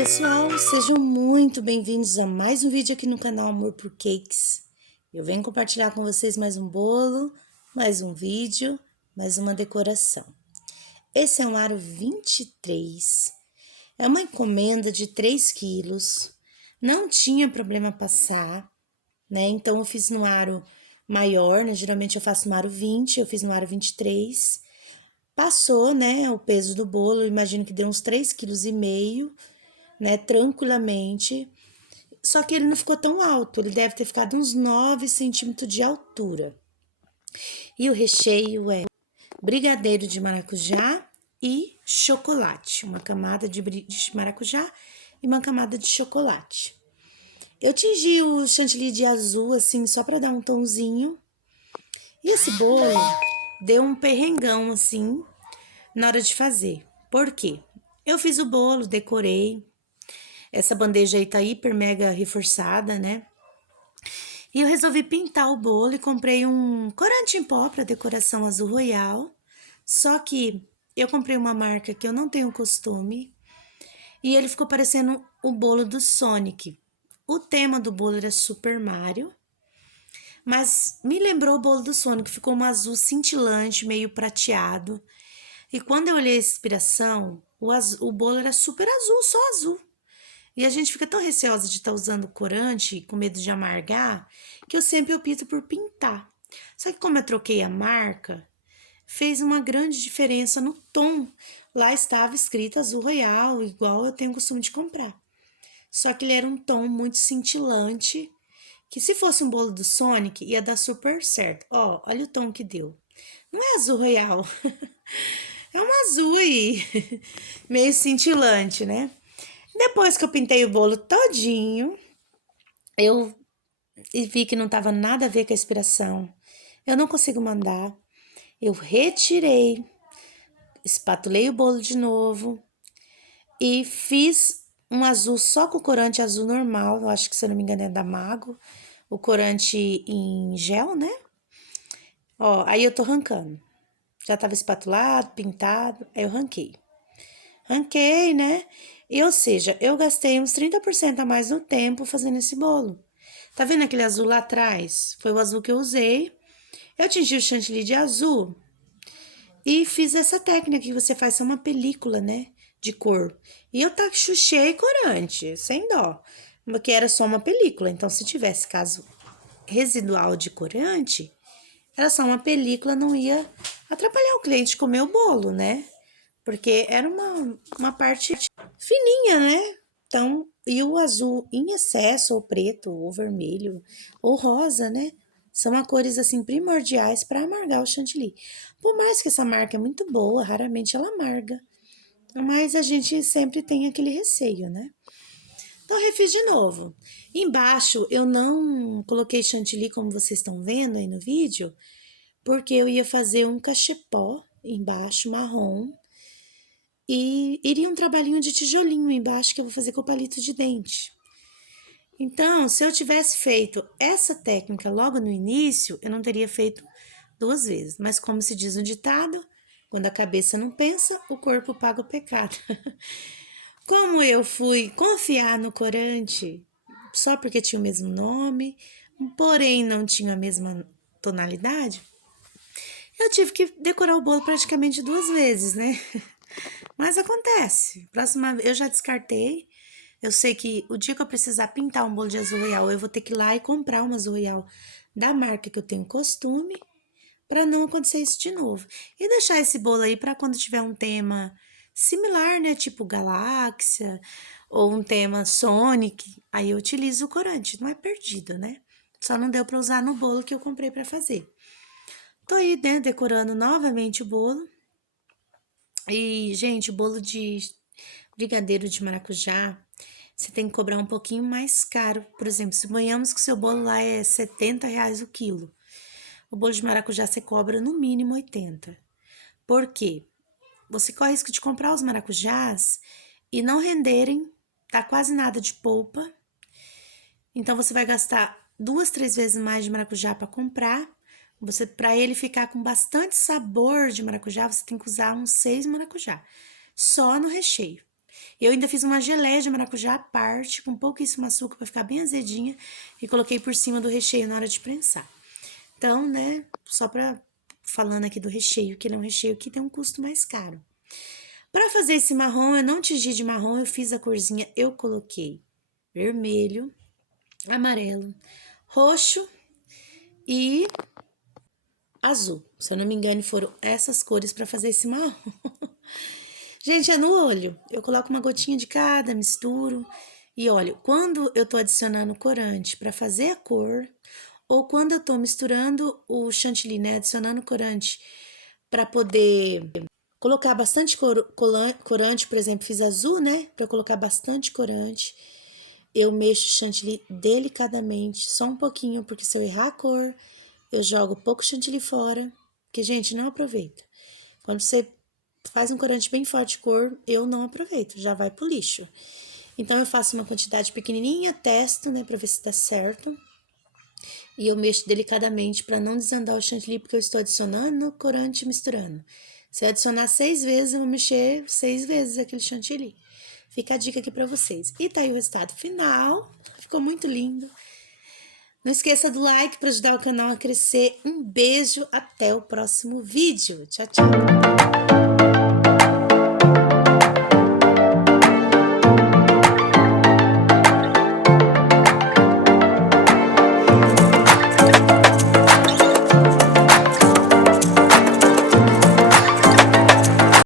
pessoal, sejam muito bem-vindos a mais um vídeo aqui no canal Amor por Cakes. Eu venho compartilhar com vocês mais um bolo, mais um vídeo, mais uma decoração. Esse é um aro 23, é uma encomenda de 3 quilos, não tinha problema passar, né? Então eu fiz no aro maior, né? Geralmente eu faço no aro 20, eu fiz no aro 23. Passou, né, o peso do bolo, eu imagino que deu uns 3,5 kg, né, tranquilamente. Só que ele não ficou tão alto, ele deve ter ficado uns 9 centímetros de altura. E o recheio é brigadeiro de maracujá e chocolate, uma camada de maracujá e uma camada de chocolate. Eu tingi o chantilly de azul, assim, só para dar um tonzinho. E esse bolo deu um perrengão, assim, na hora de fazer. Por quê? Eu fiz o bolo, decorei. Essa bandeja aí tá hiper mega reforçada, né? E eu resolvi pintar o bolo e comprei um corante em pó para decoração azul royal. Só que eu comprei uma marca que eu não tenho costume e ele ficou parecendo o bolo do Sonic. O tema do bolo era Super Mario, mas me lembrou o bolo do Sonic, ficou um azul cintilante, meio prateado. E quando eu olhei a inspiração, o bolo era super azul, só azul. E a gente fica tão receosa de estar usando corante, com medo de amargar, que eu sempre opto por pintar. Só que como eu troquei a marca, fez uma grande diferença no tom. Lá estava escrito azul royal, igual eu tenho o costume de comprar. Só que ele era um tom muito cintilante, que se fosse um bolo do Sonic, ia dar super certo. Ó, olha o tom que deu. Não é azul royal, é um azul aí, meio cintilante, né? Depois que eu pintei o bolo todinho, eu vi que não tava nada a ver com a inspiração. Eu não consigo mandar. Eu retirei, espatulei o bolo de novo e fiz um azul só com corante azul normal. Eu acho que, se eu não me engano, é da Mago. O corante em gel, né? Ó, aí eu tô arrancando. Já tava espatulado, pintado, aí eu ranquei. Ranquei, né? E, ou seja, eu gastei uns 30% a mais no tempo fazendo esse bolo. Tá vendo aquele azul lá atrás? Foi o azul que eu usei. Eu tingi o chantilly de azul e fiz essa técnica que você faz, uma película, né? De cor. E eu chuchei corante, sem dó. Porque era só uma película. Então, se tivesse caso residual de corante, era só uma película, não ia atrapalhar o cliente comer o bolo, né? Porque era uma parte fininha, né? Então, e o azul em excesso, ou preto, ou vermelho, ou rosa, né? São as cores, assim, primordiais para amargar o chantilly. Por mais que essa marca é muito boa, raramente ela amarga. Mas a gente sempre tem aquele receio, né? Então, refiz de novo. Embaixo, eu não coloquei chantilly, como vocês estão vendo aí no vídeo, porque eu ia fazer um cachepó embaixo, marrom, e iria um trabalhinho de tijolinho embaixo que eu vou fazer com o palito de dente. Então, se eu tivesse feito essa técnica logo no início, eu não teria feito 2 vezes. Mas como se diz no ditado, quando a cabeça não pensa, o corpo paga o pecado. Como eu fui confiar no corante só porque tinha o mesmo nome, porém não tinha a mesma tonalidade, eu tive que decorar o bolo praticamente 2 vezes, né? Mas acontece. Próxima vez eu já descartei. Eu sei que o dia que eu precisar pintar um bolo de azul royal, eu vou ter que ir lá e comprar uma azul royal da marca que eu tenho costume, para não acontecer isso de novo. E deixar esse bolo aí para quando tiver um tema similar, né, tipo galáxia ou um tema Sonic, aí eu utilizo o corante, não é perdido, né? Só não deu para usar no bolo que eu comprei para fazer. Tô aí, né, decorando novamente o bolo. E, gente, o bolo de brigadeiro de maracujá, você tem que cobrar um pouquinho mais caro. Por exemplo, suponhamos que o seu bolo lá é R$ 70 o quilo. O bolo de maracujá você cobra no mínimo 80. Por quê? Você corre o risco de comprar os maracujás e não renderem, dá quase nada de polpa. Então, você vai gastar 2, 3 vezes mais de maracujá para comprar. Você, para ele ficar com bastante sabor de maracujá, você tem que usar uns 6 maracujá, só no recheio. Eu ainda fiz uma geleia de maracujá à parte, com pouquíssimo açúcar para ficar bem azedinha, e coloquei por cima do recheio na hora de prensar. Então, né, só para falando aqui do recheio, que ele é um recheio que tem um custo mais caro. Para fazer esse marrom, eu não tingi de marrom, eu fiz a corzinha, eu coloquei vermelho, amarelo, roxo e azul. Se eu não me engano, foram essas cores para fazer esse marrom. Gente, é no olho. Eu coloco uma gotinha de cada, misturo. E olha, quando eu tô adicionando corante para fazer a cor, ou quando eu tô misturando o chantilly, né, adicionando corante para poder colocar bastante corante, por exemplo, fiz azul, né, para colocar bastante corante. Eu mexo o chantilly delicadamente, só um pouquinho, porque se eu errar a cor, eu jogo pouco chantilly fora, que gente, não aproveita. Quando você faz um corante bem forte de cor, eu não aproveito, já vai pro lixo. Então eu faço uma quantidade pequenininha, testo, né, para ver se dá certo. E eu mexo delicadamente para não desandar o chantilly, porque eu estou adicionando corante e misturando. Se eu adicionar 6 vezes, eu vou mexer 6 vezes aquele chantilly. Fica a dica aqui para vocês. E tá aí o resultado final. Ficou muito lindo. Não esqueça do like para ajudar o canal a crescer. Um beijo, até o próximo vídeo. Tchau, tchau.